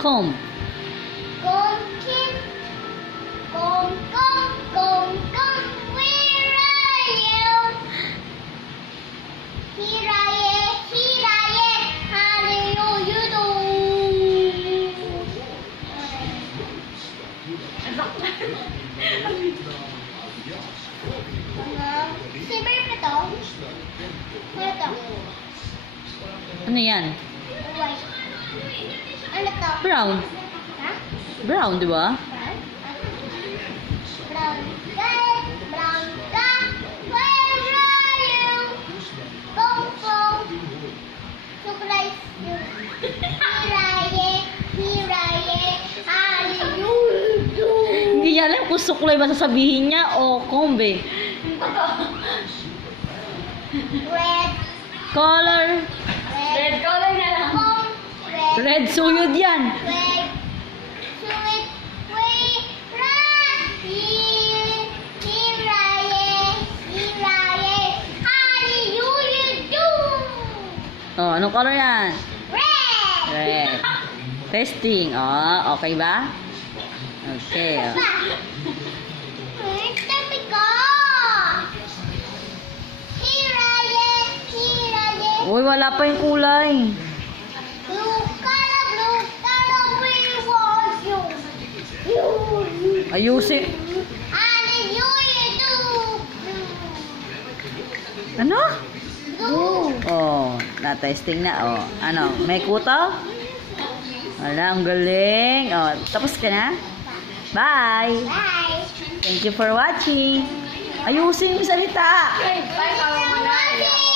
Comb. Comb, Kim. Comb, where are you? Here I am, how do you do? Silver na to? Ano to? Ano yan? White. Ano to? Brown. Ha? Brown, di ba? Brown. Brown ka, where are you? Kong. Surprise you. Here I am, how do you do? Hindi niya alam kung suklay ba sasabihin niya o comb eh. Red. Color. Red color na lang. Comb. Red. Red suyod yan. Red. Sweet. Wait. Here I am. How do you do? Oh, anong color yan? Red. Red. Testing. Oh, okay ba? Okay. Oh. Sabi ko. Here I am. Uy, wala pa yung kulay. Blue color, we want you. Ayusin. How do you do? Ano? Blue. Oh, na-testing na. Oh, ano? May kuto? Wala, ang galing. Oh, tapos ka na? Bye! Bye. Thank you for watching. Ayusin yung salita. Bye, Mama.